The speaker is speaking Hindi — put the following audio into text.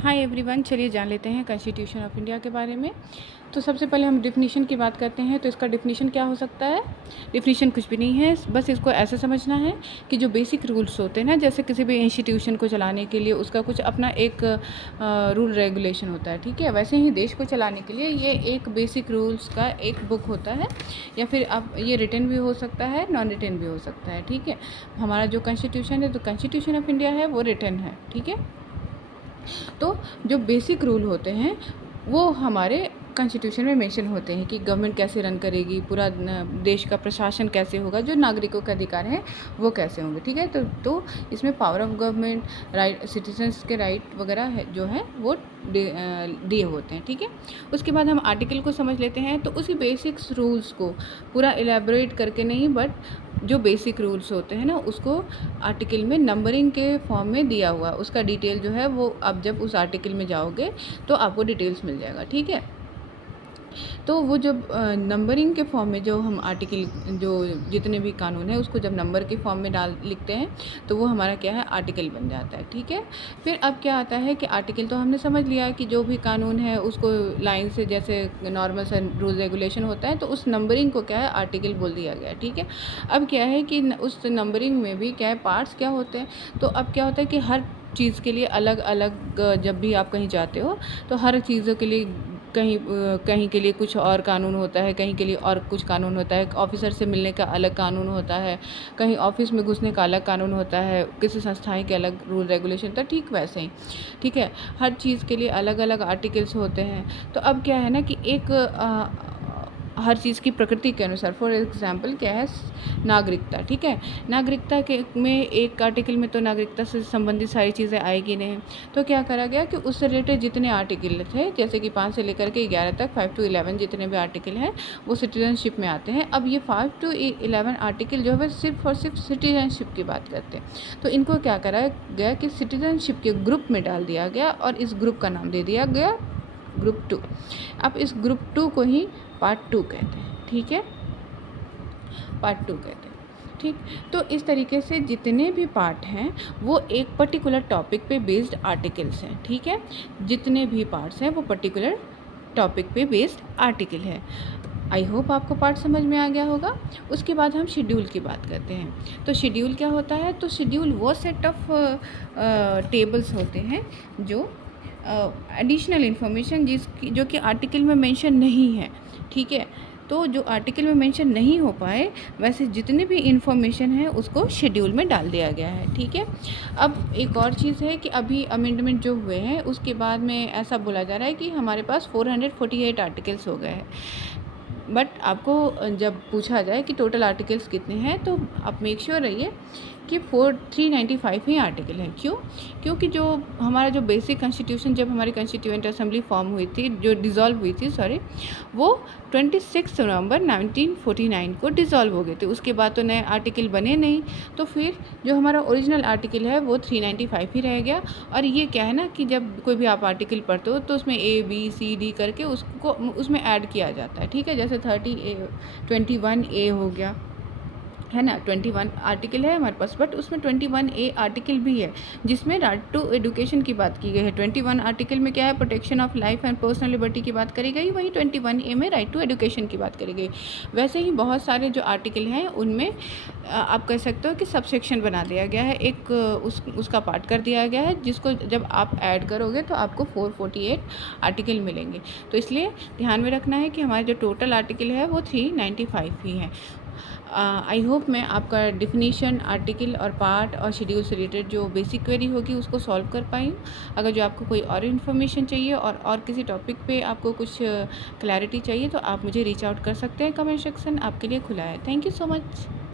हाय एवरीवन, चलिए जान लेते हैं कॉन्स्टिट्यूशन ऑफ इंडिया के बारे में। तो सबसे पहले हम डिफिनीशन की बात करते हैं। तो इसका डिफिनीशन क्या हो सकता है? डिफिनीशन कुछ भी नहीं है, बस इसको ऐसे समझना है कि जो बेसिक रूल्स होते हैं ना, जैसे किसी भी इंस्टीट्यूशन को चलाने के लिए उसका कुछ अपना एक रूल रेगुलेशन होता है, ठीक है। वैसे ही देश को चलाने के लिए ये एक बेसिक रूल्स का एक बुक होता है, या फिर आप ये रिटन भी हो सकता है, नॉन रिटन भी हो सकता है, ठीक है। हमारा जो कॉन्स्टिट्यूशन है, तो कॉन्स्टिट्यूशन ऑफ इंडिया है, वो रिटन है, ठीक है। तो जो बेसिक रूल होते हैं वो हमारे कॉन्स्टिट्यूशन में मेंशन होते हैं कि गवर्नमेंट कैसे रन करेगी, पूरा देश का प्रशासन कैसे होगा, जो नागरिकों के अधिकार हैं वो कैसे होंगे, ठीक है। तो इसमें power of government, right, citizens के राइट वगैरह है जो है वो दिए होते हैं, ठीक है। उसके बाद हम आर्टिकल को समझ लेते हैं। तो उसी बेसिक्स रूल्स को पूरा एलेबोरेट करके नहीं, बट जो बेसिक रूल्स होते हैं ना, उसको आर्टिकल में नंबरिंग के फॉर्म में दिया हुआ, उसका डिटेल जो है वो आप जब उस आर्टिकल में जाओगे तो आपको डिटेल्स मिल जाएगा, ठीक है। तो वो जब नंबरिंग के फॉर्म में जो हम आर्टिकल, जो जितने भी कानून है उसको जब नंबर के फॉर्म में लिखते हैं तो वो हमारा क्या है, आर्टिकल बन जाता है, ठीक है। फिर अब क्या आता है कि आर्टिकल तो हमने समझ लिया है कि जो भी कानून है उसको लाइन से, जैसे नॉर्मल सा रूल रेगुलेशन होता है, तो उस नंबरिंग को क्या है, आर्टिकल बोल दिया गया, ठीक है। अब क्या है कि उस नंबरिंग में भी क्या है, पार्ट्स क्या होते हैं। तो अब क्या होता है कि हर चीज़ के लिए अलग अलग, जब भी आप कहीं जाते हो तो हर चीज़ों के लिए कहीं के लिए कुछ और कानून होता है, कहीं के लिए और कुछ कानून होता है। ऑफ़िसर से मिलने का अलग कानून होता है, कहीं ऑफ़िस में घुसने का अलग कानून होता है, किसी संस्थाएं के अलग रूल रेगुलेशन होता है, ठीक वैसे ही, ठीक है। हर चीज़ के लिए अलग अलग आर्टिकल्स होते हैं। तो अब क्या है ना कि एक हर चीज़ की प्रकृति के अनुसार, फॉर एग्जांपल क्या है, नागरिकता, ठीक है। नागरिकता के में एक आर्टिकल में तो नागरिकता से संबंधित सारी चीज़ें आएगी नहीं। तो क्या करा गया कि उससे रिलेटेड जितने आर्टिकल थे, जैसे कि 5 से लेकर के 11 तक, 5 to 11 जितने भी आर्टिकल हैं वो सिटीजनशिप में आते हैं। अब ये 5 to 11 आर्टिकल जो है सिर्फ और सिर्फ सिटीजनशिप की बात करते हैं। तो इनको क्या करा गया कि सिटीजनशिप के ग्रुप में डाल दिया गया और इस ग्रुप का नाम दे दिया गया ग्रुप 2। अब इस ग्रुप 2 को ही पार्ट 2 कहते हैं, ठीक है, पार्ट 2 कहते हैं, ठीक। तो इस तरीके से जितने भी पार्ट हैं वो एक पर्टिकुलर टॉपिक पे बेस्ड आर्टिकल्स हैं, ठीक है। जितने भी पार्ट्स हैं वो पर्टिकुलर टॉपिक पे बेस्ड आर्टिकल है। आई होप आपको पार्ट समझ में आ गया होगा। उसके बाद हम शेड्यूल की बात करते हैं। तो शेड्यूल क्या होता है? तो शेड्यूल वो सेट ऑफ टेबल्स होते हैं जो एडिशनल इन्फॉर्मेशन जो कि आर्टिकल में मेंशन नहीं है, ठीक है। तो जो आर्टिकल में मेंशन नहीं हो पाए, वैसे जितने भी इन्फॉर्मेशन है उसको शेड्यूल में डाल दिया गया है, ठीक है। अब एक और चीज़ है कि अभी अमेंडमेंट जो हुए हैं उसके बाद में ऐसा बोला जा रहा है कि हमारे पास 448 आर्टिकल्स हो गए हैं। बट आपको जब पूछा जाए कि टोटल आर्टिकल्स कितने हैं, तो आप मेक श्योर रहिए कि 395 ही आर्टिकल हैं। क्यों? क्योंकि जो हमारा जो बेसिक कॉन्स्टिट्यूशन, जब हमारी कॉन्स्टिट्यूएंट असेंबली फॉर्म हुई थी, जो डिज़ोल्व हुई थी, सॉरी, वो 26 नवंबर 1949 को डिज़ोल्व हो गए थे। उसके बाद तो नए आर्टिकल बने नहीं, तो फिर जो हमारा ओरिजिनल आर्टिकल है वो 395 ही रह गया। और ये क्या है ना कि जब कोई भी आप आर्टिकल पढ़ते हो तो उसमें A B C D करके उसको उसमें ऐड किया जाता है, ठीक है। जैसे 21A हो गया, है ना, 21 आर्टिकल है हमारे पास, बट उसमें 21A आर्टिकल भी है जिसमें राइट टू एजुकेशन की बात की गई है। 21 आर्टिकल में क्या है, protection of life and personal liberty की बात करी गई, वहीं 21A में राइट टू एजुकेशन की बात करी गई। वैसे ही बहुत सारे जो आर्टिकल हैं उनमें आप कह सकते हो कि सबसेक्शन बना दिया गया है, एक उसका पार्ट कर दिया गया है, जिसको जब आप ऐड करोगे तो आपको 448 आर्टिकल मिलेंगे। तो इसलिए ध्यान में रखना है कि हमारे जो टोटल आर्टिकल है वो 395 ही हैं। आई होप मैं आपका डिफिनीशन, आर्टिकल और पार्ट और शेड्यूल से रिलेटेड जो बेसिक क्वेरी होगी उसको सॉल्व कर पाई हूँ। अगर जो आपको कोई और इन्फॉर्मेशन चाहिए और किसी टॉपिक पे आपको कुछ क्लैरिटी चाहिए तो आप मुझे रीच आउट कर सकते हैं। कमेंट सेक्शन आपके लिए खुला है। Thank you so much.